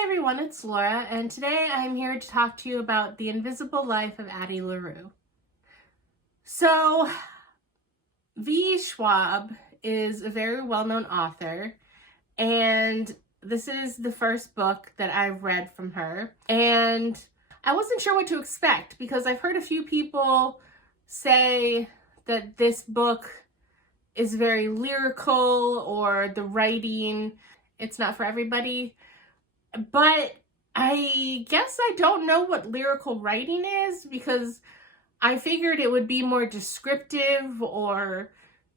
Hi everyone, it's Laura, and today I'm here to talk to you about The Invisible Life of Addie Larue. So, Schwab is a very well-known author, and this is the first book that I've read from her, and I wasn't sure what to expect because I've heard a few people say that this book is very lyrical or the writing, it's not for everybody. But I guess I don't know what lyrical writing is because I figured it would be more descriptive or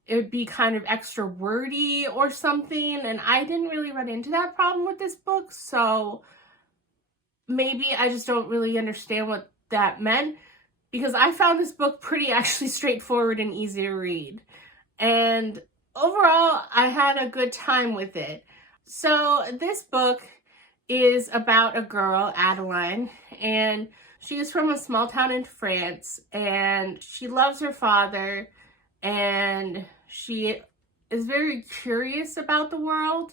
it would be kind of extra wordy or something. And I didn't really run into that problem with this book. So maybe I just don't really understand what that meant because I found this book pretty actually straightforward and easy to read. And overall, I had a good time with it. So this book is about a girl, Adeline, and she is from a small town in France, and she loves her father, and she is very curious about the world.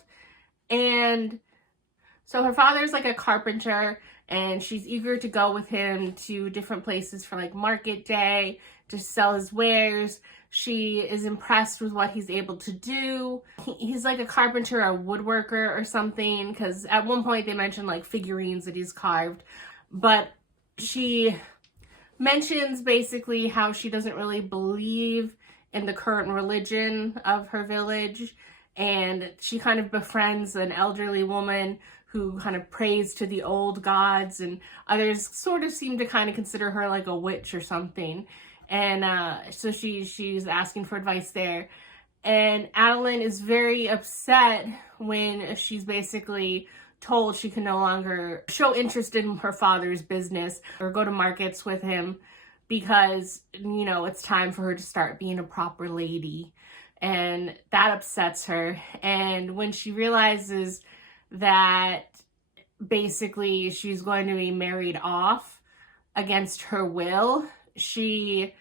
And so her father is like a carpenter, and she's eager to go with him to different places for like market day to sell his wares. She is impressed with what he's able to do. He's like a carpenter, a woodworker or something, because at one point they mentioned like figurines that he's carved. But she mentions basically how she doesn't really believe in the current religion of her village. And she kind of befriends an elderly woman who kind of prays to the old gods, and others sort of seem to kind of consider her like a witch or something. And so she's asking for advice there. And Adeline is very upset when she's basically told she can no longer show interest in her father's business or go to markets with him because, you know, it's time for her to start being a proper lady. And that upsets her. And when she realizes that basically she's going to be married off against her will, she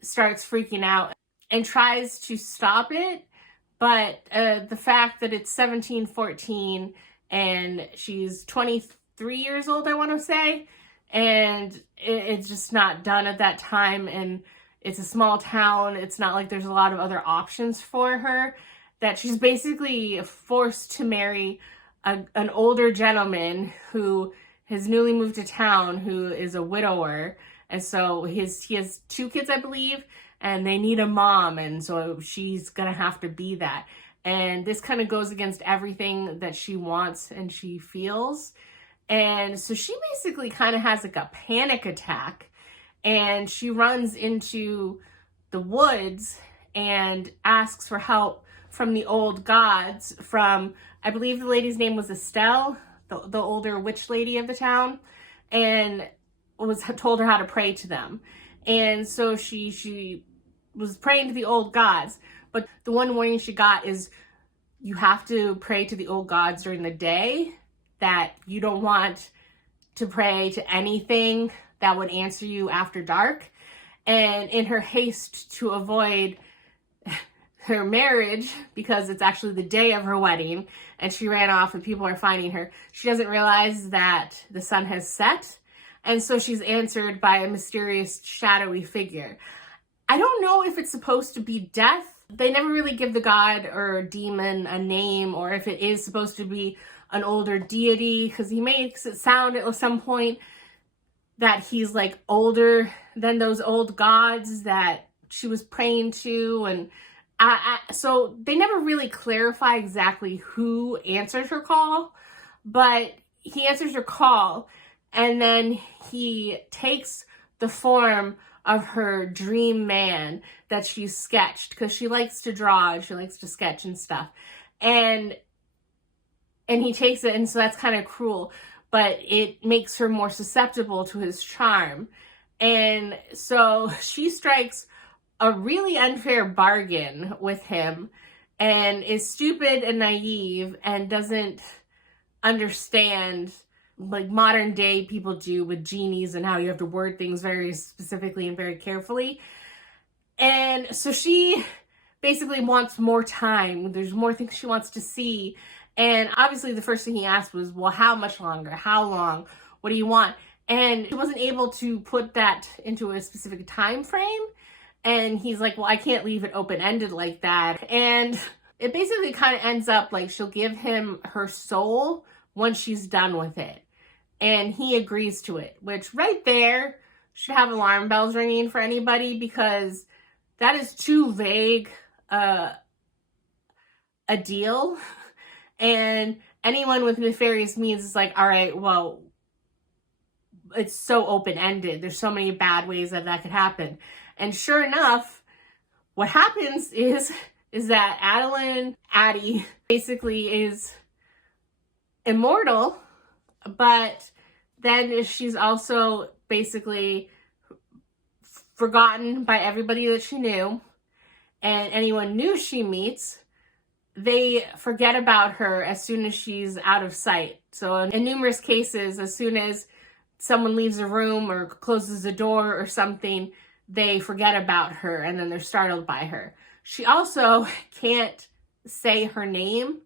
starts freaking out and tries to stop it. But the fact that it's 1714 and she's 23 years old, I want to say, and it's just not done at that time. And it's a small town. It's not like there's a lot of other options for her, that she's basically forced to marry an older gentleman who has newly moved to town, who is a widower. And so he has 2 kids, I believe, and they need a mom. And so she's going to have to be that. And this kind of goes against everything that she wants and she feels. And so she basically kind of has like a panic attack, and she runs into the woods and asks for help from the old gods, from, I believe the lady's name was Estelle, the older witch lady of the town, and told her how to pray to them. And so she was praying to the old gods, but the one warning she got is you have to pray to the old gods during the day, that you don't want to pray to anything that would answer you after dark. And in her haste to avoid her marriage, because it's actually the day of her wedding and she ran off and people are finding her, she doesn't realize that the sun has set. And so she's answered by a mysterious, shadowy figure. I don't know if it's supposed to be death. They never really give the god or demon a name, or if it is supposed to be an older deity, because he makes it sound at some point that he's like older than those old gods that she was praying to. And so they never really clarify exactly who answers her call, but he answers her call. And then he takes the form of her dream man that she's sketched, because she likes to draw and she likes to sketch and stuff. And he takes it, and so that's kind of cruel, but it makes her more susceptible to his charm. And so she strikes a really unfair bargain with him and is stupid and naive and doesn't understand like modern day people do with genies and how you have to word things very specifically and very carefully. And so she basically wants more time. There's more things she wants to see. And obviously the first thing he asked was, well, how much longer? How long? What do you want? And he wasn't able to put that into a specific time frame. And he's like, well, I can't leave it open-ended like that. And it basically kind of ends up like she'll give him her soul once she's done with it. And he agrees to it, which right there should have alarm bells ringing for anybody, because that is too vague a deal. And anyone with nefarious means is like, all right, well, it's so open-ended. There's so many bad ways that that could happen. And sure enough, what happens is that Addie basically is immortal, but then she's also basically forgotten by everybody that she knew, and anyone new she meets, they forget about her as soon as she's out of sight. So in numerous cases, as soon as someone leaves a room or closes a door or something, they forget about her and then they're startled by her. She also can't say her name,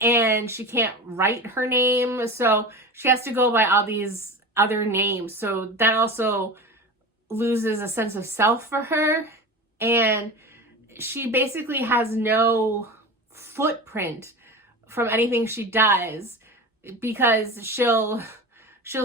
and she can't write her name, so she has to go by all these other names. So that also loses a sense of self for her, and she basically has no footprint from anything she does, because she'll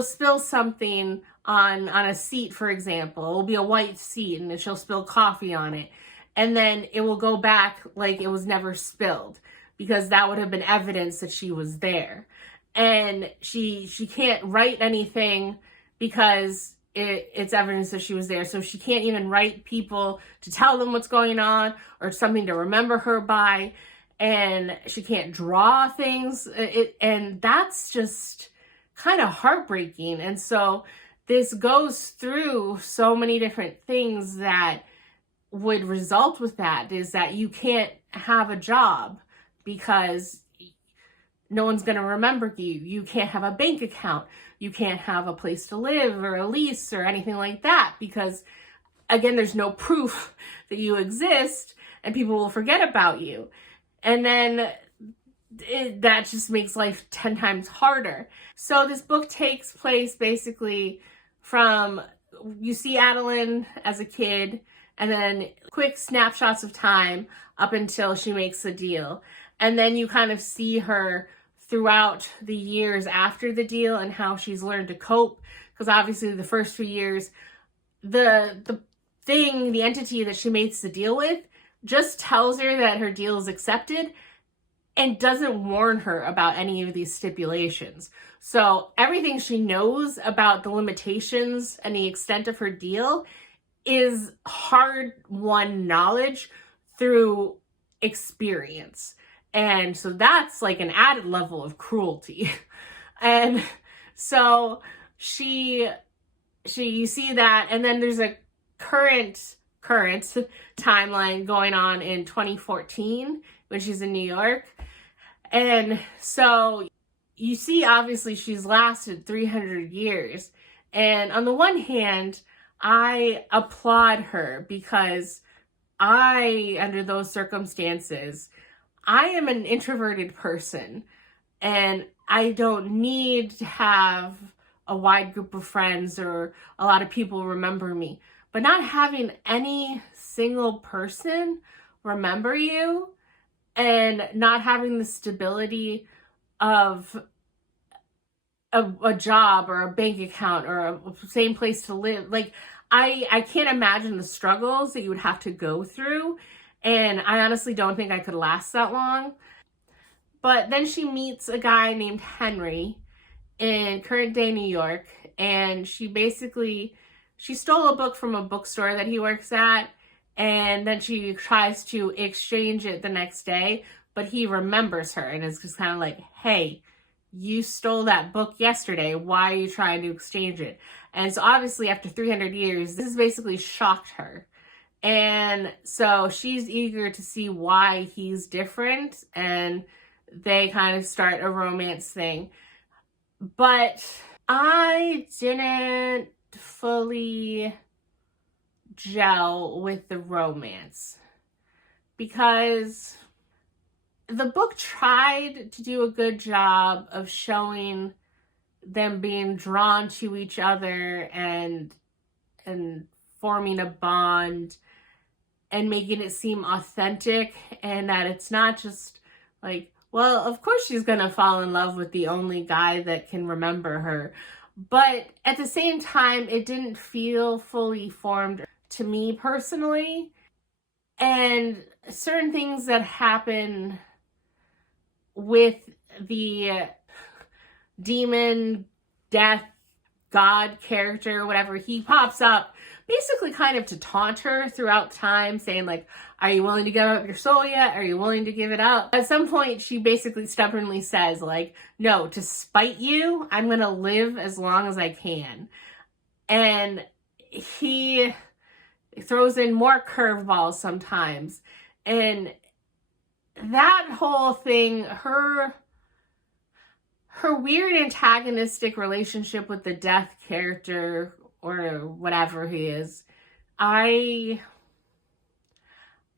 spill something on a seat, for example. It will be a white seat, and she'll spill coffee on it, and then it will go back like it was never spilled, because that would have been evidence that she was there. And she can't write anything because it's evidence that she was there. So she can't even write people to tell them what's going on or something to remember her by. And she can't draw things. And that's just kind of heartbreaking. And so this goes through so many different things that would result with that, is that you can't have a job because no one's going to remember you. You can't have a bank account. You can't have a place to live or a lease or anything like that, because, again, there's no proof that you exist, and people will forget about you. And then that just makes life 10 times harder. So this book takes place basically from, you see Adeline as a kid, and then quick snapshots of time up until she makes the deal. And then you kind of see her throughout the years after the deal and how she's learned to cope. Because obviously the first few years, the entity that she makes the deal with just tells her that her deal is accepted and doesn't warn her about any of these stipulations. So everything she knows about the limitations and the extent of her deal is hard-won knowledge through experience. And so that's like an added level of cruelty. And so you see that, and then there's a current timeline going on in 2014 when she's in New York. And so you see, obviously, she's lasted 300 years. And on the one hand, I applaud her, because under those circumstances, I am an introverted person, and I don't need to have a wide group of friends or a lot of people remember me. But not having any single person remember you, and not having the stability of a job or a bank account or a same place to live. Like, I can't imagine the struggles that you would have to go through. And I honestly don't think I could last that long. But then she meets a guy named Henry in current day New York. And she stole a book from a bookstore that he works at. And then she tries to exchange it the next day. But he remembers her and is just kind of like, hey, you stole that book yesterday. Why are you trying to exchange it? And so obviously after 300 years, this has basically shocked her. And so she's eager to see why he's different. And they kind of start a romance thing. But I didn't fully gel with the romance, because the book tried to do a good job of showing them being drawn to each other and forming a bond and making it seem authentic, and that it's not just like, well, of course she's gonna fall in love with the only guy that can remember her. But at the same time, it didn't feel fully formed to me personally. And certain things that happen with the demon, death, God character, whatever, he pops up basically kind of to taunt her throughout time, saying like, are you willing to give up your soul yet? Are you willing to give it up? At some point, she basically stubbornly says like, no, to spite you, I'm going to live as long as I can. And he throws in more curveballs sometimes. And that whole thing, her weird antagonistic relationship with the death character or whatever he is, I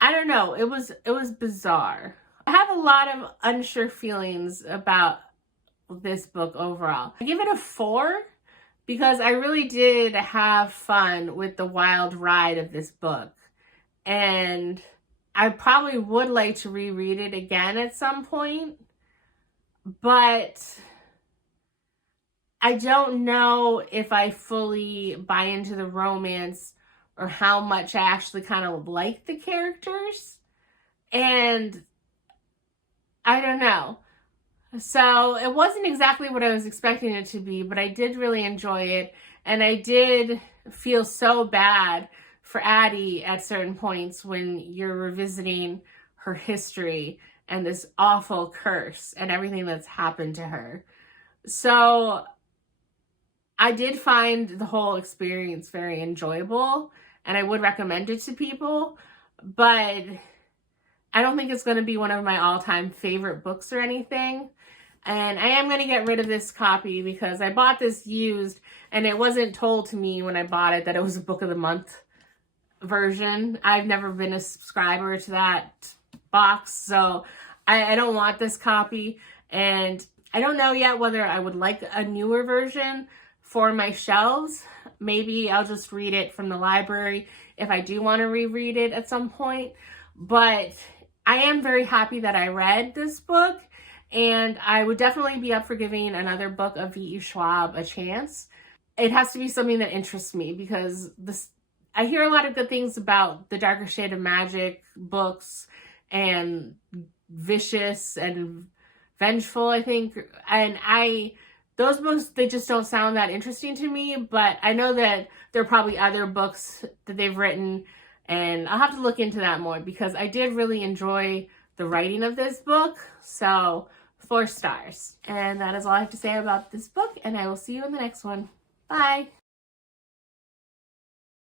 don't know. It was bizarre. I have a lot of unsure feelings about this book overall. I give it a 4 because I really did have fun with the wild ride of this book. And I probably would like to reread it again at some point, but I don't know if I fully buy into the romance or how much I actually kind of like the characters. And I don't know. So it wasn't exactly what I was expecting it to be, but I did really enjoy it. And I did feel so bad for Addie at certain points when you're revisiting her history and this awful curse and everything that's happened to her. So I did find the whole experience very enjoyable, and I would recommend it to people, but I don't think it's going to be one of my all-time favorite books or anything. And I am going to get rid of this copy because I bought this used, and it wasn't told to me when I bought it that it was a book of the month version. I've never been a subscriber to that box, so I don't want this copy. And I don't know yet whether I would like a newer version for my shelves. Maybe I'll just read it from the library if I do want to reread it at some point. But I am very happy that I read this book, and I would definitely be up for giving another book of V.E. Schwab a chance. It has to be something that interests me, because I hear a lot of good things about the Darker Shade of Magic books and Vicious and Vengeful, I think. And those books, they just don't sound that interesting to me, but I know that there are probably other books that they've written, and I'll have to look into that more because I did really enjoy the writing of this book. So 4 stars. And that is all I have to say about this book, and I will see you in the next one. Bye.